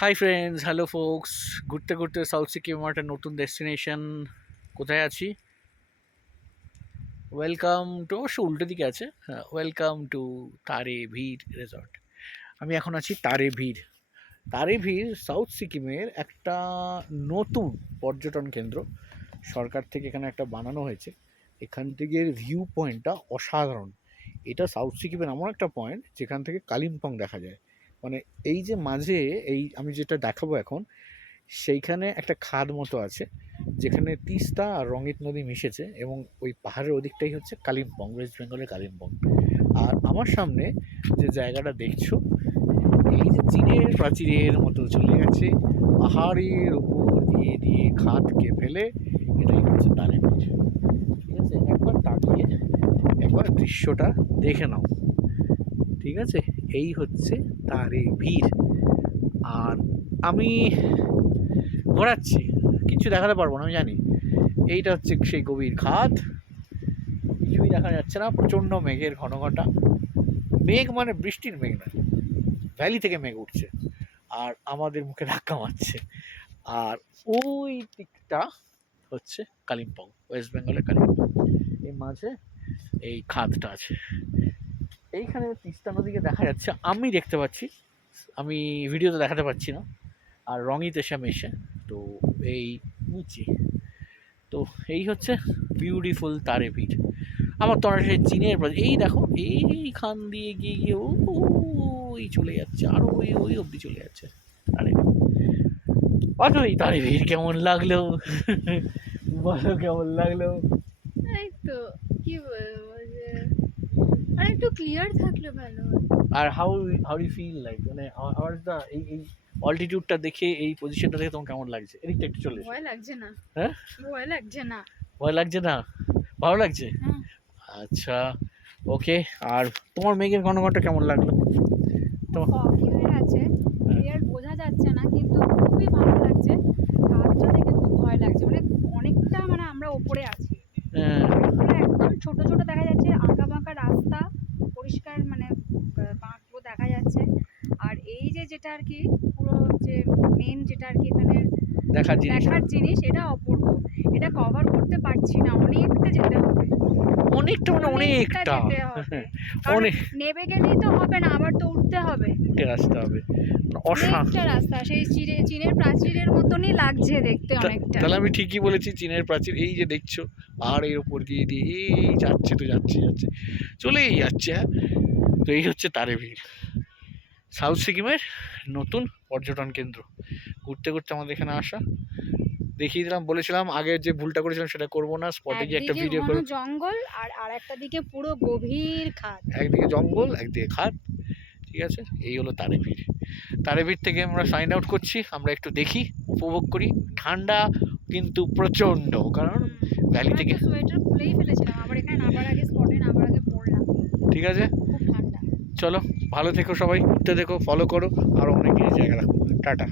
Hi friends, hello folks. ঘুরতে ঘুরতে south Sikkim একটা নতুন ডেস্টিনেশন। কোথায় আছি? ওয়েলকাম টু, অবশ্য উল্টো দিকে আছে। হ্যাঁ, ওয়েলকাম টু তারে ভিড় রিসর্ট। আমি এখন আছি তারে ভিড়। তারে ভিড় সাউথ সিকিমের একটা নতুন পর্যটন কেন্দ্র। সরকার থেকে এখানে একটা বানানো হয়েছে। এখান থেকে ভিউ পয়েন্টটা অসাধারণ। এটা সাউথ সিকিমের এমন একটা পয়েন্ট যেখান থেকে কালিম্পং দেখা যায়। মানে এই যে মাঝে, এই আমি যেটা দেখাবো এখন, সেইখানে একটা খাদ মতো আছে যেখানে তিস্তা আর রঙিত নদী মিশেছে, এবং ওই পাহাড়ের ওদিকটাই হচ্ছে কালিম্পং, ওয়েস্ট বেঙ্গলের কালিম্পং। আর আমার সামনে যে জায়গাটা দেখছো, এই যে চীনের প্রাচীরের মতো চলে গেছে পাহাড়ের উপর দিয়ে দিয়ে খাদকে ফেলে, এটাই হচ্ছে তারে ভিড়। ঠিক আছে, একবার তাকিয়ে একবার দৃশ্যটা দেখে নাও। ঠিক আছে, এই হচ্ছে তারে ভিড়। আর আমি ঘোরাচ্ছি, কিছু দেখাতে পারবো না আমি জানি। এইটা হচ্ছে সেই গভীর খাদ, কিছুই দেখা যাচ্ছে না, প্রচণ্ড মেঘের ঘন ঘটা। মেঘ মানে বৃষ্টির মেঘ না, ভ্যালি থেকে মেঘ উঠছে আর আমাদের মুখে ধাক্কা মারছে। আর ওই দিকটা হচ্ছে কালিম্পং, ওয়েস্ট বেঙ্গলের কালিম্পং। এই মাঝে এই খাদটা আছে। এইখানে তিস্তা নদীকে দেখা যাচ্ছে, আমি দেখতে পাচ্ছি, আমি ভিডিওতে দেখাতে পারছি না। আর রঙিত এসে মেশে তো এই নিচে। তো এই হচ্ছে বিউটিফুল তারে ভিড়। আমার তো অনেক সেই চীনের এই দেখো, এইখান দিয়ে গিয়ে গিয়ে ওই চলে যাচ্ছে, আর ওই ওই অবধি চলে যাচ্ছে তারে ভিড়। অথই তারে ভিড় কেমন লাগলো? বলো কেমন লাগলো? এই তো কি বলবো যে আর একটু ক্লিয়ার থাকলে ভালো হতো। আর how how you feel like, মানে আমার দা এই অল্টিটিউডটা দেখে, এই পজিশনটা দেখে তোমার কেমন লাগছে? এদিকটা একটু চলে এসো। ভয় লাগছে না? হ্যাঁ, ভয় লাগছে না? ভয় লাগছে না? ভালো লাগছে? হ্যাঁ, আচ্ছা, ওকে। আর তোমার মেঘের ঘনঘটা কেমন লাগলো? তোমার ফগি হয়ে আছে, ক্লিয়ার বোঝা যাচ্ছে না, কিন্তু খুবই ভালো লাগছে। রাতটা দেখে খুব ভয় লাগছে, মানে অনেকটা, মানে আমরা ওপরে আছি, হ্যাঁ, মানে একদম ছোট ছোট দেখা যাচ্ছে, আঁকা বাঁকা রাস্তা, পরিষ্কার মানে বাঁকগুলো দেখা যাচ্ছে। আর এই যে যেটা আর কি, পুরো যে মেন যেটা আর কি এখানে দেখার জিনিসটা দেখার জিনিস, এটা অপূর্ব। এটা কভার করতে পারছি না, অনেকটা যেতে হবে, অনেকটা, মানে অনেকটা অনেকটা যেতে হবে। কারণ অনেক নেমে গেলেই তো হবে না, আবার তো উঠতে হবে। উঠে আসতে হবে। মানে অনেকটা রাস্তা, সেই চীনের প্রাচীরের মতনই লাগছে দেখতে অনেকটা। তাহলে আমি ঠিকই বলেছি, চীনের প্রাচীর এই যে দেখছো, আর এর ওপর দিয়ে দিয়ে এই যাচ্ছে, তো যাচ্ছে যাচ্ছে, চলেই যাচ্ছে। হ্যাঁ, তো এই হচ্ছে তারে ভিড়, সাউথ সিকিমের নতুন পর্যটন কেন্দ্র। ঘুরতে ঘুরতে আমাদের এখানে আসা। দেখিয়ে দিলাম, বলেছিলাম আগের যে ভুলটা করেছিলাম সেটা করবো না, স্পটে গিয়ে একটা একদিকে ভিডিও ঘন করে। জঙ্গল আর একটা দিকে পুরো গভীর খাদ। একদিকে জঙ্গল, একদিকে খাদ। ঠিক আছে, এই হলো তারে ভিড়। তারে ভিড় থেকে আমরা সাইন আউট করছি। আমরা একটু দেখি, উপভোগ করি। ঠান্ডা কিন্তু প্রচণ্ড, কারণ ভ্যালি আমরা থেকে। তো সোয়েটার খুলেই ফেলেছিলাম, আবার এখানে নামার আগে, স্পটে নামার আগে পড়লাম। ঠিক আছে, খুব ঠান্ডা। চলো, ভালো থেকো সবাই, ঘুরতে দেখো, ফলো করো, আরও অনেক কিছু জায়গা রাখো। টাটা।